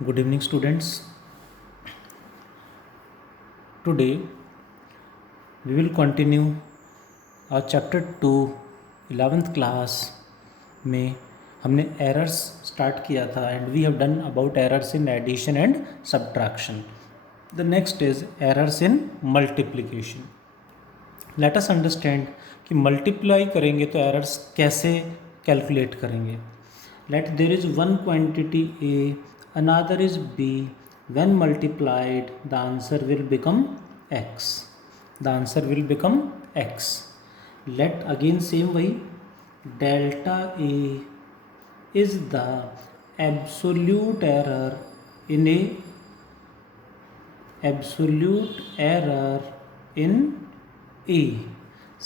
Good evening, students. Today we will continue our chapter 2 11th class में हमने errors start किया था and we have done about errors in addition and subtraction. The next is errors in multiplication. Let us understand कि multiply करेंगे तो errors कैसे calculate करेंगे. Let there is one quantity A, another is B. When multiplied, the answer will become x. The answer will become x. Let again same way, delta A is the absolute error in A.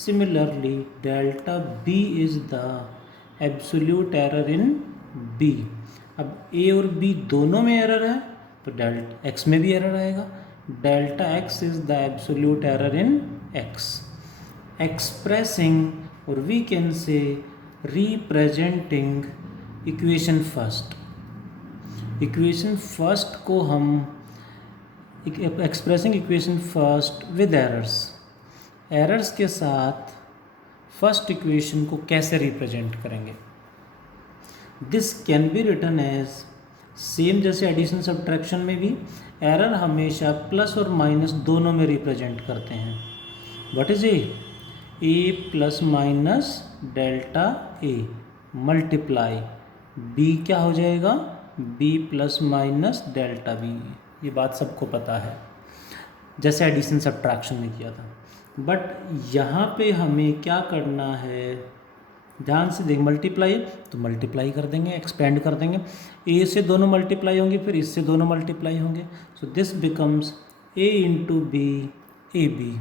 Similarly, delta B is the absolute error in B. अब A और B दोनों में error है तो delta x में भी error आएगा. Delta x is the absolute error in x. Expressing और we can say representing equation first. Equation first को हम expressing equation first with errors. Errors के साथ फर्स्ट इक्वेशन को कैसे रिप्रेजेंट करेंगे. This can be written as same जैसे addition subtraction में भी एरर हमेशा प्लस और माइनस दोनों में रिप्रेजेंट करते हैं. What is A plus minus delta A multiply B क्या हो जाएगा B plus minus delta B. ये बात सबको पता है जैसे एडिशन सब्ट्रैक्शन में किया था. बट यहाँ पे हमें क्या करना है, ध्यान से देख. मल्टीप्लाई तो मल्टीप्लाई कर देंगे, एक्सपेंड कर देंगे. ए से दोनों मल्टीप्लाई होंगे, फिर इससे दोनों मल्टीप्लाई होंगे. So this becomes a into b a b.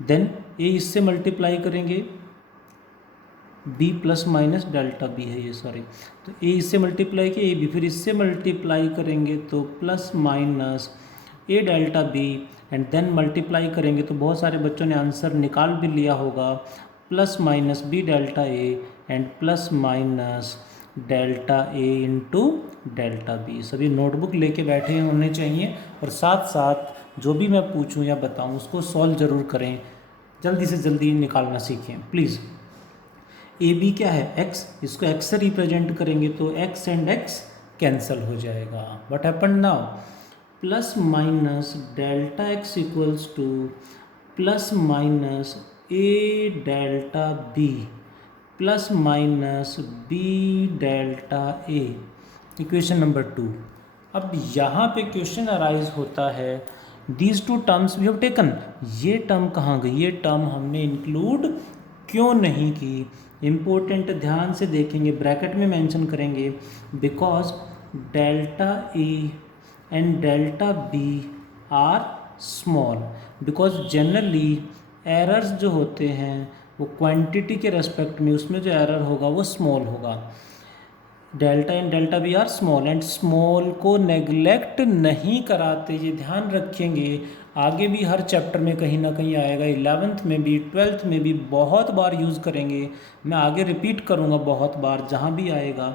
Then a इससे मल्टीप्लाई करेंगे, b plus minus delta b है ये, सॉरी. तो ए इससे मल्टीप्लाई किया ए बी, फिर इससे मल्टीप्लाई करेंगे तो plus minus A delta B. And then multiply करेंगे तो बहुत सारे बच्चों ने आंसर निकाल भी लिया होगा, plus minus B delta A and plus minus delta A into delta B. सभी नोटबुक लेके बैठे होने चाहिए और साथ साथ जो भी मैं पूछूं या बताऊं उसको सॉल्व ज़रूर करें. जल्दी से जल्दी निकालना सीखें प्लीज़. ए बी क्या है एक्स, इसको एक्स से रिप्रेजेंट करेंगे तो एक्स एंड एक्स कैंसिल हो जाएगा. What happened now, plus minus delta x equals to plus minus A delta B plus minus B delta A. Equation number 2. अब यहाँ पे क्वेश्चन अराइज होता है, these two terms we have taken. ये term कहाँ गई, ये टर्म हमने इंक्लूड क्यों नहीं की. इम्पोर्टेंट, ध्यान से देखेंगे, ब्रैकेट में मेंशन करेंगे. Because delta A and delta B are small. Because generally errors जो होते हैं वो क्वांटिटी के रेस्पेक्ट में उसमें जो एरर होगा वो स्मॉल होगा. Delta and delta B are small and small को नेग्लेक्ट नहीं कराते. ये ध्यान रखेंगे, आगे भी हर चैप्टर में कहीं ना कहीं आएगा. 11th में भी 12th में भी बहुत बार यूज़ करेंगे. मैं आगे रिपीट करूँगा बहुत बार जहाँ भी आएगा.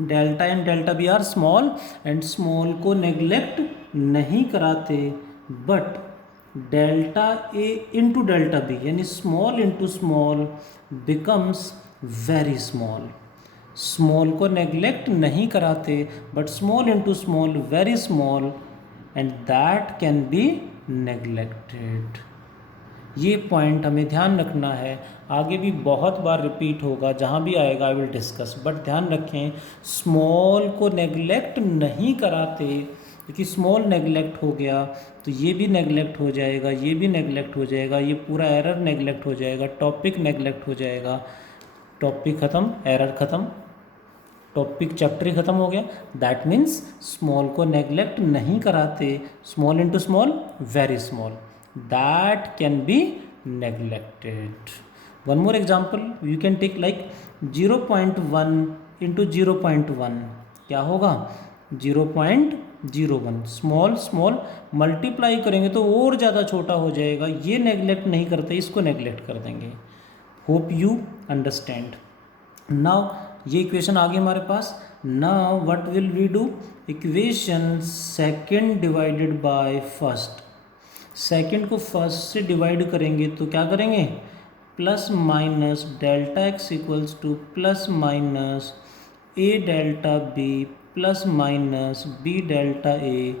Delta and delta B are small and small को नेग्लेक्ट नहीं कराते. But delta A into delta b यानी small into small becomes very small. Small को नेग्लेक्ट नहीं कराते but small into small very small and that can be neglected. ये point हमें ध्यान रखना है. आगे भी बहुत बार रिपीट होगा, जहाँ भी आएगा आई विल डिस्कस. बट ध्यान रखें, स्मॉल को नेग्लेक्ट नहीं कराते क्योंकि स्मॉल नेग्लेक्ट हो गया तो ये भी नेग्लेक्ट हो जाएगा, ये भी नेग्लेक्ट हो जाएगा, ये पूरा एरर नेग्लेक्ट हो जाएगा, टॉपिक नेग्लेक्ट हो जाएगा. टॉपिक ख़त्म, एरर ख़त्म, टॉपिक चैप्टर ही ख़त्म हो गया. दैट मीन्स स्मॉल को नेग्लेक्ट नहीं कराते. Small into small very small, that can be neglected. One more example you can take like 0.1 into 0.1 क्या होगा 0.01. स्मॉल स्मॉल मल्टीप्लाई करेंगे तो और ज़्यादा छोटा हो जाएगा. ये नेग्लेक्ट नहीं करते, इसको नेग्लेक्ट कर देंगे. Hope you understand. नाउ ये इक्वेशन आ गई हमारे पास. Now what will we do, equation second divided by first, second को फर्स्ट से डिवाइड करेंगे तो क्या करेंगे, plus minus delta x equals to plus minus A delta B plus minus B delta a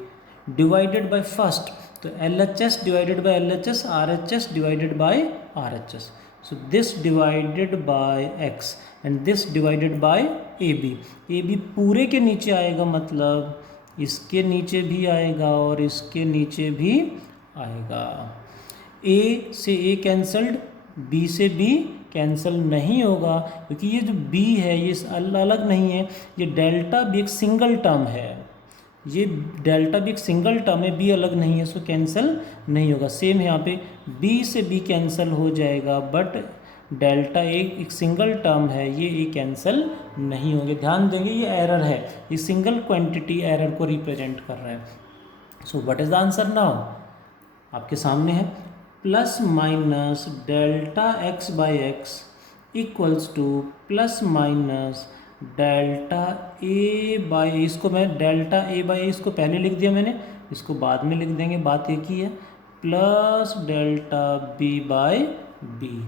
divided by first, तो L H S divided by L H S, R H S divided by R H S, so this divided by X and this divided by A B पूरे के नीचे आएगा, मतलब इसके नीचे भी आएगा और इसके नीचे भी आएगा। ए से ए कैंसल्ड, बी से बी कैंसिल नहीं होगा, क्योंकि ये जो b है ये अलग नहीं है, ये डेल्टा भी एक सिंगल टर्म है, ये डेल्टा भी एक सिंगल टर्म है, b अलग नहीं है, सो कैंसिल नहीं होगा। सेम यहाँ पे b से b कैंसिल हो जाएगा, बट डेल्टा एक सिंगल टर्म है, ये कैंसिल नहीं होंगे। ध्यान देंगे ये एरर है, ये सिंगल क्वांटिटी एरर को रिप्रेजेंट कर रहा है। So what is the answer now, आपके सामने है plus minus delta x by x equals to plus minus delta A by, इसको मैं डेल्टा ए बाई इसको पहले लिख दिया मैंने, इसको बाद में लिख देंगे, बात एक ही है, plus delta B by B.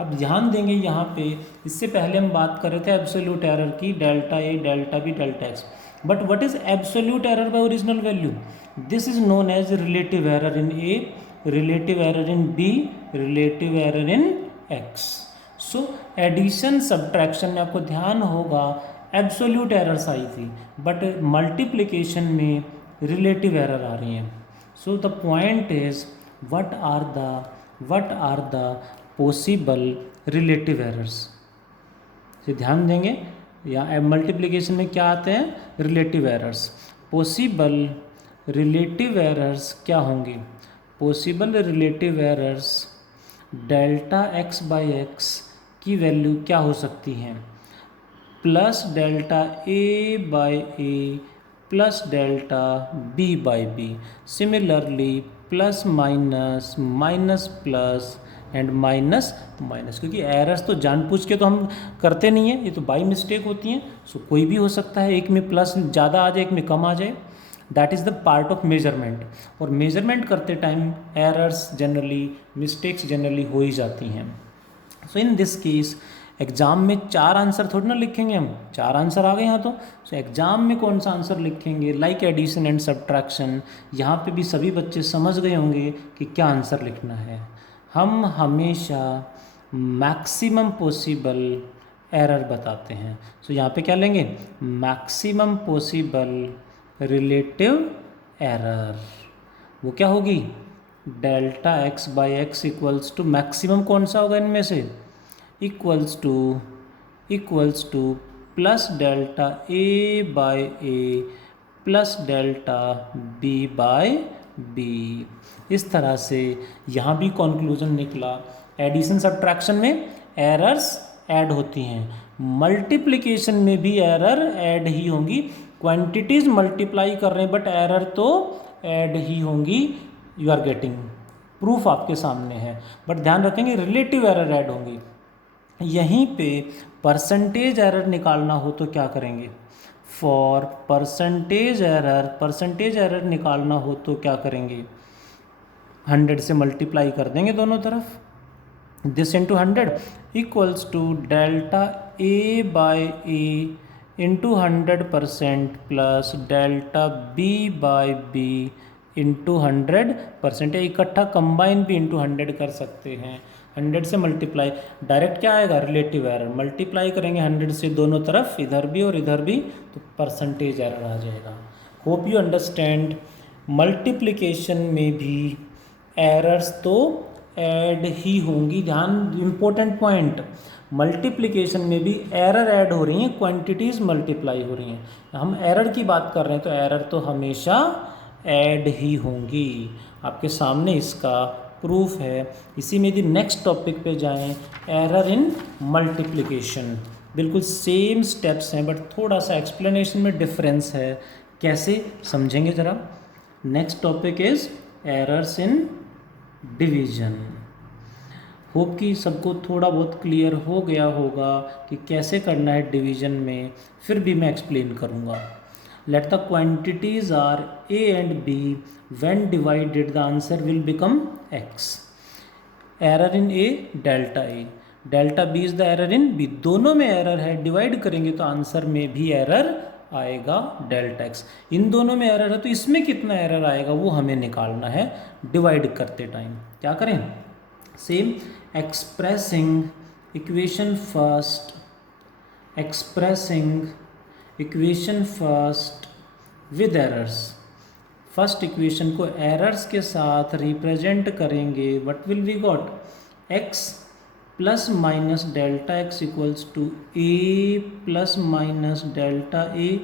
अब ध्यान देंगे यहाँ पे, इससे पहले हम बात कर रहे थे एब्सोल्यूट एरर की, delta A delta B delta X, but what is absolute error by original value, this is known as relative error in A, relative error in B, relative error in X। So addition subtraction में आपको ध्यान होगा absolute errors आई थी, but multiplication में relative error आ रही हैं। So the point is what are the possible relative errors, से ध्यान देंगे, या मल्टीप्लिकेशन में क्या आते हैं, relative errors. Possible relative errors क्या होंगी, possible relative errors delta x by X की वैल्यू क्या हो सकती हैं, plus delta A by A plus delta B by B, similarly plus minus minus plus and minus minus, क्योंकि errors तो जानबूझ के तो हम करते नहीं हैं, ये तो बाई मिस्टेक होती हैं। सो कोई भी हो सकता है, एक में प्लस ज़्यादा आ जाए, एक में कम आ जाए, that is the part of measurement. और मेजरमेंट करते time errors generally, mistakes generally हो ही जाती हैं। सो इन दिस केस एग्जाम में 4 आंसर थोड़ी ना लिखेंगे हम, 4 आंसर आ गए यहाँ तो। सो एग्जाम में कौन सा आंसर लिखेंगे, लाइक एडिशन एंड सब्ट्रैक्शन, यहाँ पे भी सभी बच्चे समझ गए होंगे कि क्या आंसर लिखना है। हम हमेशा मैक्सिमम पॉसिबल एरर बताते हैं। सो यहाँ पे क्या लेंगे, मैक्सिमम पॉसिबल रिलेटिव एरर, वो क्या होगी, delta x by x equals to, maximum कौन सा होगा इनमें से, equals to plus delta A by A plus delta B by B. इस तरह से यहाँ भी कंक्लूजन निकला, एडिशन सब्ट्रैक्शन में एरर्स ऐड होती हैं, मल्टीप्लिकेशन में भी एरर ऐड ही होंगी, क्वांटिटीज मल्टीप्लाई कर रहे हैं बट एरर तो ऐड ही होंगी, यू आर गेटिंग, प्रूफ आपके सामने है। बट ध्यान रखेंगे रिलेटिव एरर ऐड होंगी। यहीं पे परसेंटेज एरर निकालना हो तो क्या करेंगे, फॉर परसेंटेज एरर निकालना हो तो क्या करेंगे, 100 से मल्टीप्लाई कर देंगे दोनों तरफ, this into 100 equals to delta A by A into 100% plus delta B by B into 100%, या इकट्ठा कंबाइन भी इंटू 100 कर सकते हैं। 100 से मल्टीप्लाई, डायरेक्ट क्या आएगा, रिलेटिव एरर, मल्टीप्लाई करेंगे 100 से दोनों तरफ, इधर भी और इधर भी, तो परसेंटेज एरर आ जाएगा। होप यू अंडरस्टैंड, मल्टीप्लिकेशन में भी एरर्स तो ऐड ही होंगी। ध्यान, इम्पोर्टेंट पॉइंट, मल्टीप्लिकेशन में भी एरर ऐड हो रही हैं, क्वांटिटीज़ मल्टीप्लाई हो रही हैं। हम एरर की बात कर रहे हैं तो एरर तो हमेशा ऐड ही होंगी। आपके सामने इसका प्रूफ है। इसी में यदि नेक्स्ट टॉपिक पे जाएं, एरर इन मल्टीप्लिकेशन, बिल्कुल सेम स्टेप्स हैं बट थोड़ा सा एक्सप्लेनेशन में डिफरेंस है। कैसे समझेंगे ज़रा। Next topic is errors in division. Hope कि सबको थोड़ा बहुत क्लियर हो गया होगा कि कैसे करना है डिवीजन में, फिर भी मैं एक्सप्लेन करूँगा। Let the quantities are a and b, when divided the answer will become x। Error in a delta a, delta b is the error in b, दोनों में एरर है, डिवाइड करेंगे तो आंसर में भी एरर आएगा delta x। इन दोनों में एरर है तो इसमें कितना एरर आएगा वो हमें निकालना है डिवाइड करते टाइम। क्या करें, same expressing equation first, expressing equation first with errors, first equation को एरर्स के साथ रिप्रेजेंट करेंगे। What will we got, x plus minus delta x equals to a plus minus delta a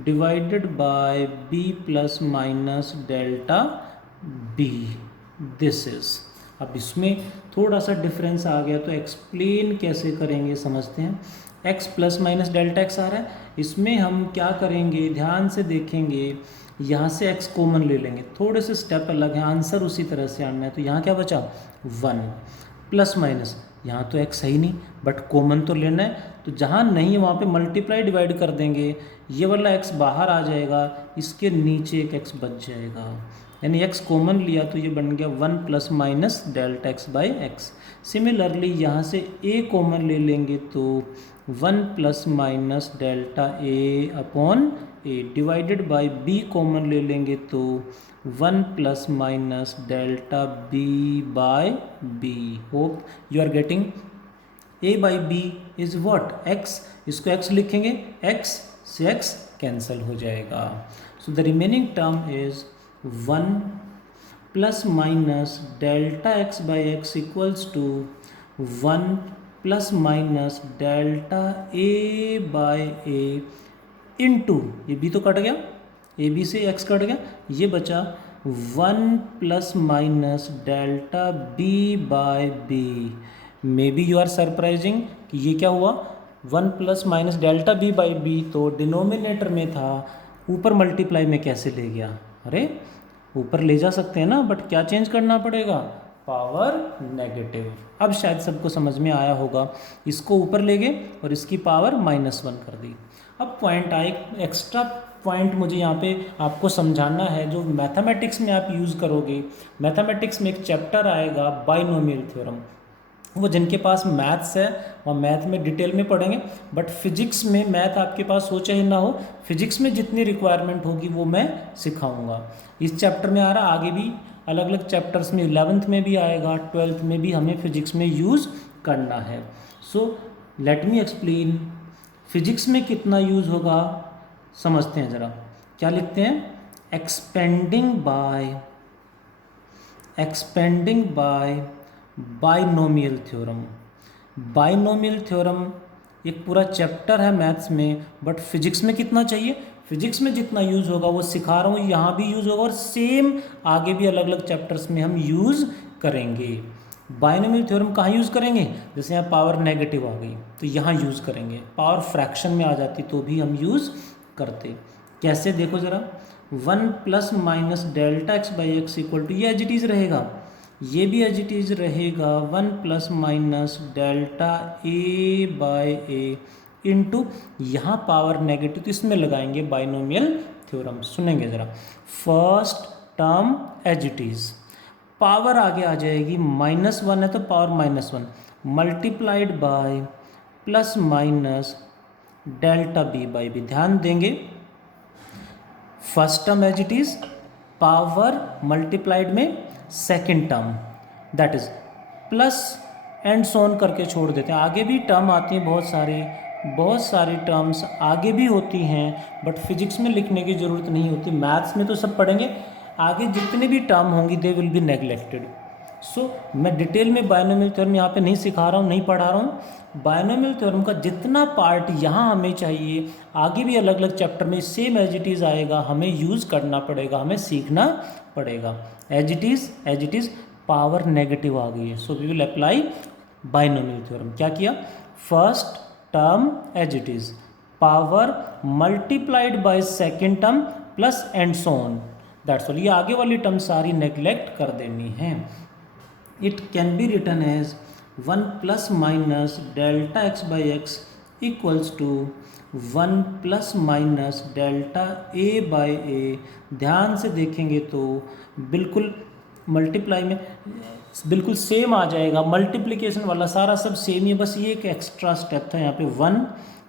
divided by b plus minus delta b। This is, अब इसमें थोड़ा सा difference आ गया तो एक्सप्लेन कैसे करेंगे समझते हैं। x plus minus delta x आ रहा है, इसमें हम क्या करेंगे ध्यान से देखेंगे, यहाँ से x कॉमन ले लेंगे, थोड़े से स्टेप अलग है, आंसर उसी तरह से आना है। तो यहाँ क्या बचा 1 प्लस माइनस, यहाँ तो x है ही नहीं बट कॉमन तो लेना है, तो जहाँ नहीं है वहाँ पे मल्टीप्लाई डिवाइड कर देंगे, ये वाला x बाहर आ जाएगा, इसके नीचे एक x बच जाएगा, यानी x कॉमन लिया तो ये बन गया 1 plus minus delta x by X. Similarly यहाँ से a कॉमन ले लेंगे तो 1 plus minus delta a upon a divided by b common ले लेंगे तो 1 plus minus delta b by b। Hope you are getting. a by b is what, x, इसको x लिखेंगे, x से x कैंसिल हो जाएगा। So the remaining term is 1 plus minus delta x by x equals to 1 plus minus delta a by a into, ये b तो cut गया, A B से x cut गया, ये बचा 1 plus minus delta b by b। Maybe you are surprising कि ये क्या हुआ, 1 plus minus delta b by b तो डिनोमिनेटर में था, ऊपर मल्टीप्लाई में कैसे ले गया। अरे ऊपर ले जा सकते हैं ना, बट क्या चेंज करना पड़ेगा, पावर नेगेटिव। अब शायद सबको समझ में आया होगा, इसको ऊपर ले गए और इसकी पावर -1 कर दी। अब पॉइंट आए, एक्स्ट्रा पॉइंट मुझे यहाँ पे आपको समझाना है जो मैथमेटिक्स में आप यूज़ करोगे। मैथमेटिक्स में एक चैप्टर आएगा बाइनोमियल थ्योरम, वो जिनके पास मैथ्स है वह मैथ में डिटेल में पढ़ेंगे, बट फिजिक्स में मैथ आपके पास हो चाहे ना हो, फिजिक्स में जितनी रिक्वायरमेंट होगी वो मैं सिखाऊंगा। इस चैप्टर में आ रहा, आगे भी अलग अलग चैप्टर्स में 11th में भी आएगा, 12th में भी हमें फिजिक्स में यूज़ करना है। So let me explain physics में कितना यूज़ होगा समझते हैं ज़रा। क्या लिखते हैं, expanding by binomial theorem. Binomial theorem एक पूरा चैप्टर है मैथ्स में, बट फिजिक्स में कितना चाहिए, फिजिक्स में जितना यूज़ होगा वो सिखा रहा हूँ, यहाँ भी यूज़ होगा और सेम आगे भी अलग अलग चैप्टर्स में हम यूज़ करेंगे। बाइनोमियल थ्योरम कहाँ यूज़ करेंगे, जैसे यहाँ पावर नेगेटिव आ गई तो यहाँ यूज़ करेंगे, पावर फ्रैक्शन में आ जाती तो भी हम यूज़ करते। कैसे देखो ज़रा, 1 plus minus delta x by X equal to, ये एज इट इज़ रहेगा, ये भी एज इट इज़ रहेगा 1 plus minus delta a by a into, यहाँ पावर नेगेटिव तो इसमें लगाएंगे बाइनोमियल थ्योरम। सुनेंगे ज़रा, first term as it is, power आगे आ जाएगी -1 है तो power -1 multiplied by plus minus delta b by b। ध्यान देंगे, first term as it is, power multiplied में second term that is plus and so on करके छोड़ देते हैं। आगे भी टर्म आती हैं बहुत सारी टर्म्स आगे भी होती हैं, बट फिजिक्स में लिखने की ज़रूरत नहीं होती, मैथ्स में तो सब पढ़ेंगे। आगे जितने भी टर्म होंगी दे विल बी नेगलेक्टेड। सो मैं डिटेल में बाइनोमियल थ्योरम यहाँ पे नहीं सिखा रहा हूँ, नहीं पढ़ा रहा हूँ। बाइनोमियल थ्योरम का जितना पार्ट यहाँ हमें चाहिए, आगे भी अलग अलग चैप्टर में सेम एज इट इज़ आएगा, हमें यूज़ करना पड़ेगा, हमें सीखना पड़ेगा। As it is power negative आ गई है, so we will apply binomial theorem. क्या किया, first term as it is, power multiplied by second term plus and so on, that's all. ये आगे वाली टर्म सारी नेग्लेक्ट कर देनी है। It can be written as 1 plus minus delta x by x equals to 1 plus minus delta A by a. ध्यान से देखेंगे तो बिल्कुल मल्टीप्लाई में बिल्कुल सेम आ जाएगा, मल्टीप्लिकेशन वाला सारा सब सेम ही है, बस ये एक एक्स्ट्रा स्टेप था यहाँ पे 1,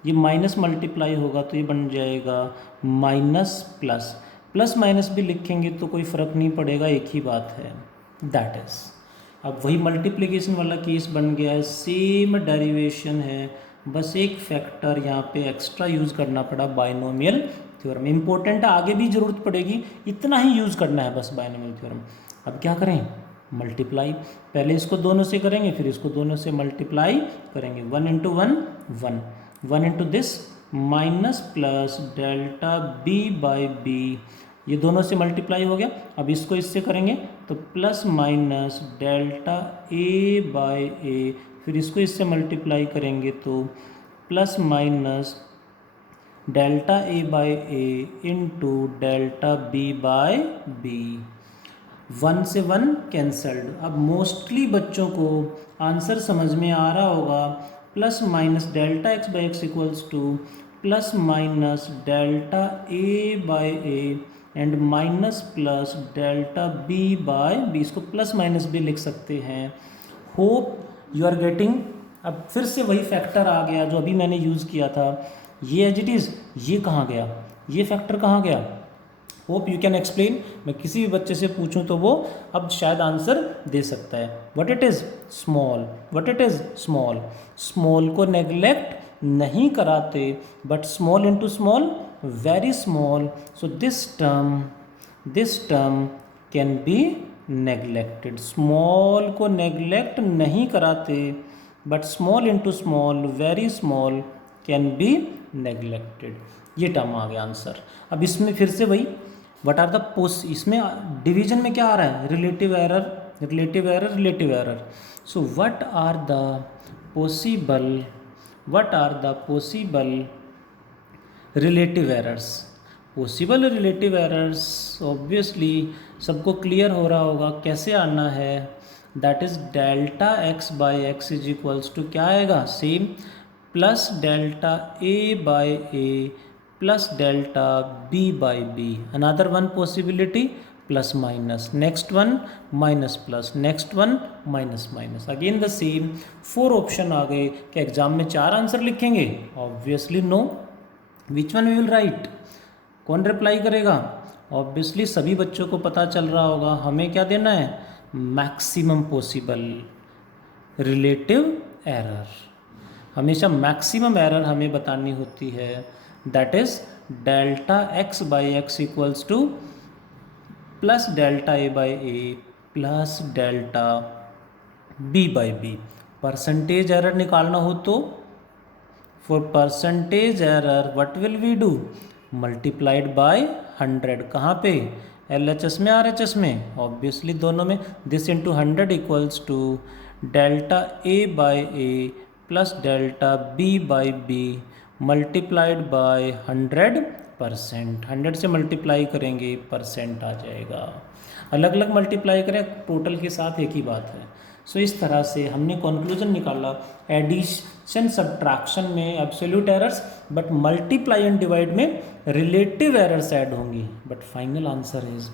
ये माइनस मल्टीप्लाई होगा तो ये बन जाएगा माइनस प्लस। प्लस माइनस भी लिखेंगे तो कोई फ़र्क नहीं पड़ेगा, एक ही बात है, दैट इज़। अब वही मल्टीप्लिकेशन वाला केस बन गया है, सेम डेरिवेशन है, बस एक फैक्टर यहाँ पे एक्स्ट्रा यूज़ करना पड़ा, बाइनोमियल थ्योरम। इंपॉर्टेंट है, आगे भी ज़रूरत पड़ेगी, इतना ही यूज़ करना है बस बाइनोमियल थ्योरम। अब क्या करें, मल्टीप्लाई, पहले इसको दोनों से करेंगे फिर इसको दोनों से मल्टीप्लाई करेंगे। 1 into 1 1, 1 into this minus plus delta B by B, ये दोनों से मल्टीप्लाई हो गया। अब इसको इससे करेंगे तो plus minus delta A by a, फिर इसको इससे मल्टीप्लाई करेंगे तो plus minus delta A by A into delta B by b. 1 से 1 कैंसल्ड। अब मोस्टली बच्चों को आंसर समझ में आ रहा होगा, plus minus delta x by x equals to plus minus delta A by A and minus plus delta B by B, इसको प्लस माइनस भी लिख सकते हैं। Hope you are getting. अब फिर से वही फैक्टर आ गया जो अभी मैंने यूज़ किया था, ये एज इट इज़, ये कहाँ गया, ये फैक्टर कहाँ गया, होप यू कैन एक्सप्लेन। मैं किसी भी बच्चे से पूछूं तो वो अब शायद आंसर दे सकता है। What it is, small, what it is, small. Small को नेग्लेक्ट नहीं कराते, but small into small very small, so this term can be neglected. Small को नेग्लेक्ट नहीं कराते, but small into small very small can be neglected. ये term आ गया answer. अब इसमें फिर से वही व्हाट आर द इसमें डिवीजन में क्या आ रहा है, relative error, relative error, relative error. So what are the possible relative errors. Possible relative errors obviously सबको क्लियर हो रहा होगा कैसे आना है, that is delta x by x is equals to क्या आएगा, same plus delta A by A plus delta B by b. Another one possibility plus minus, next one minus plus, next one minus minus, again the same. 4 option आ गए। क्या exam में 4 answer लिखेंगे, obviously no. Which one we will write, कौन reply करेगा, obviously सभी बच्चों को पता चल रहा होगा हमें क्या देना है, मैक्सिमम पॉसिबल रिलेटिव एरर। हमेशा मैक्सिमम एरर हमें बतानी होती है, that is delta x by x equals to plus delta A by A plus delta B by B. Percentage error निकालना हो तो for percentage error what will we do, multiplied by 100। कहाँ पे, LHS में RHS में, obviously दोनों में। This into 100 equals to delta A by A plus delta B by B multiplied by 100%। 100 से मल्टीप्लाई करेंगे परसेंट आ जाएगा, अलग अलग मल्टीप्लाई करें टोटल के साथ एक ही बात है। सो इस तरह से हमने कंक्लूजन निकाला, एडिशन सब्ट्रैक्शन में absolute errors, but multiply and divide में रिलेटिव एरर्स ऐड होंगी, but final answer is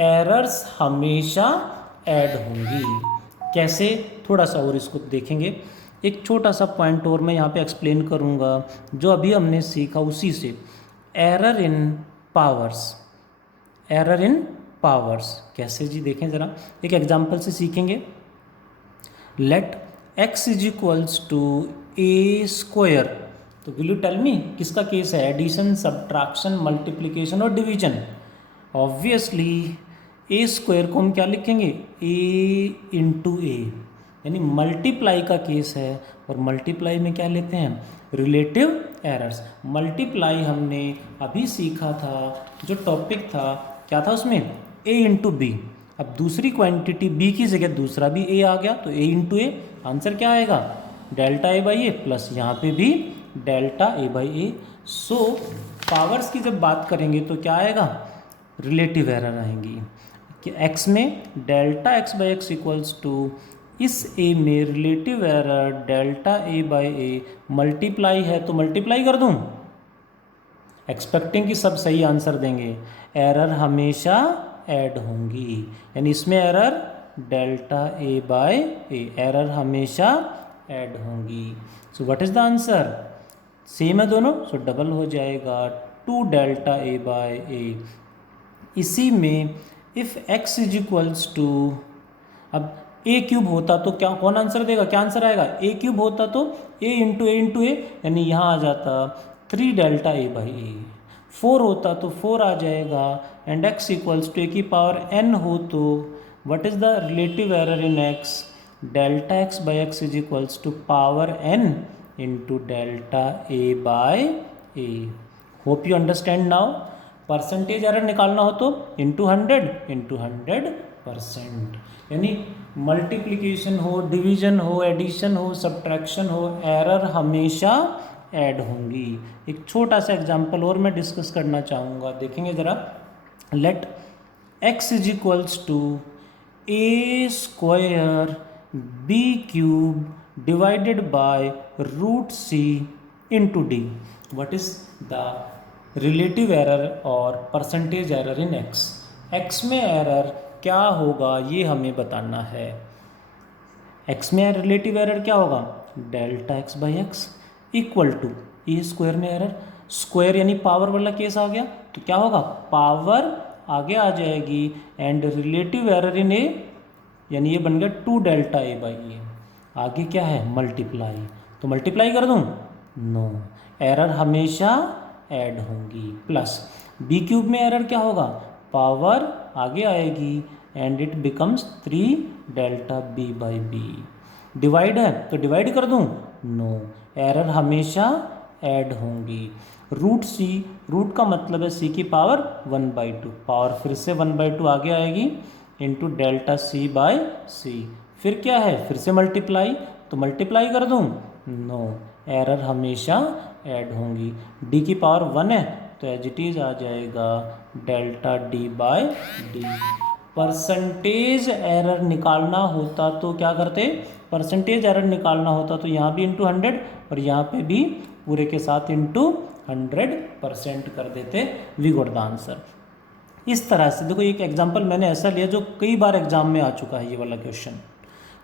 errors हमेशा ऐड होंगी। कैसे, थोड़ा सा और इसको देखेंगे। एक छोटा सा पॉइंट और मैं यहाँ पे एक्सप्लेन करूँगा जो अभी हमने सीखा उसी से। Error in powers, error in powers कैसे जी, देखें ज़रा, एक एग्जांपल से सीखेंगे। Let x is equals to A square, तो विल यू टेल मी किसका केस है, एडिशन, सब्ट्रैक्शन, मल्टीप्लिकेशन और डिवीजन। ऑब्वियसली ए स्क्वायर को हम क्या लिखेंगे, ए इंटू ए, यानी मल्टीप्लाई का केस है। और मल्टीप्लाई में क्या लेते हैं, रिलेटिव एरर्स। मल्टीप्लाई हमने अभी सीखा था, जो टॉपिक था क्या था उसमें, ए इंटू बी। अब दूसरी क्वांटिटी बी की जगह दूसरा भी ए आ गया, तो ए इंटू ए, आंसर क्या आएगा, delta A by A plus यहाँ पे भी delta A by A. So powers की जब बात करेंगे तो क्या आएगा, रिलेटिव एरर आएंगी कि एक्स में delta x by x equals to इस ए में relative error delta A by A multiply है तो मल्टीप्लाई कर दूं, एक्सपेक्टिंग कि सब सही आंसर देंगे। एरर हमेशा ऐड होंगी, यानी इसमें error delta A by A, error हमेशा ऐड होंगी। So what is the answer? Same है दोनों, सो डबल हो जाएगा 2 डेल्टा ए बाय ए। इसी में if x is equals to, अब ए क्यूब होता तो क्या, कौन आंसर देगा, क्या आंसर आएगा? ए क्यूब होता तो ए इंटू ए, यानी यहाँ आ जाता 3 डेल्टा ए बाई ए। 4 होता तो 4 आ जाएगा, and x equals to A की पावर n हो तो what is the relative error in x? Delta x by x is equals to power n into delta A by A. Hope you understand now. Percentage error निकालना हो तो into 100%, यानी multiplication हो, division हो, addition हो, subtraction हो, error हमेशा add होंगी। एक छोटा सा एग्जांपल और मैं डिस्कस करना चाहूँगा, देखेंगे ज़रा। Let x is equals to A square b cube divided by root c into d. What is the relative error और percentage error in x? x में एरर क्या होगा ये हमें बताना है। x में रिलेटिव एरर क्या होगा? Delta x by X equal to A square में एरर, स्क्वायर यानी पावर वाला केस आ गया तो क्या होगा? पावर आगे आ जाएगी, and relative error in A यानी ये बन गया 2 डेल्टा ए बाई ए। आगे क्या है? मल्टीप्लाई, तो मल्टीप्लाई कर दूँ? नो, एरर हमेशा ऐड होंगी। प्लस बी क्यूब में एरर क्या होगा? पावर आगे आएगी and it becomes 3 delta B by B. Divide है तो डिवाइड कर दूं? नो, एरर हमेशा ऐड होंगी। रूट सी, रूट का मतलब है सी की पावर 1/2, पावर फिर से 1/2 आगे आएगी इंटू डेल्टा सी बाय सी। फिर क्या है? फिर से मल्टीप्लाई, तो मल्टीप्लाई कर दूं? नो, एरर हमेशा ऐड होंगी। डी की पावर 1 है तो एज इट इज आ जाएगा delta D by D. Percentage error निकालना होता तो क्या करते? परसेंटेज एरर निकालना होता तो यहाँ भी इंटू 100 और यहाँ पे भी पूरे के साथ इंटू 100% कर देते, वी गॉट द आंसर। इस तरह से देखो, एक एग्जांपल मैंने ऐसा लिया जो कई बार एग्जाम में आ चुका है, ये वाला क्वेश्चन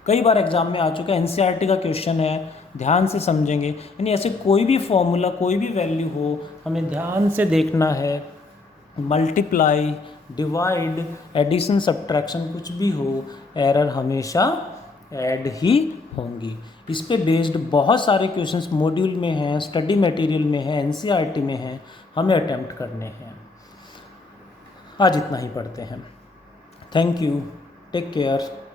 कई बार एग्जाम में आ चुका है, एनसीईआरटी का क्वेश्चन है, ध्यान से समझेंगे। यानी ऐसे कोई भी फॉर्मूला, कोई भी वैल्यू हो, हमें ध्यान से देखना है। मल्टीप्लाई, डिवाइड, एडिशन, सब्ट्रैक्शन कुछ भी हो, एरर हमेशा ऐड ही होंगी। इस पे बेस्ड बहुत सारे क्वेश्चंस मॉड्यूल में हैं, स्टडी मटेरियल में हैं, एनसीईआरटी में हैं, हमें अटेम्प्ट करने हैं। आज इतना ही पढ़ते हैं। Thank you, take care.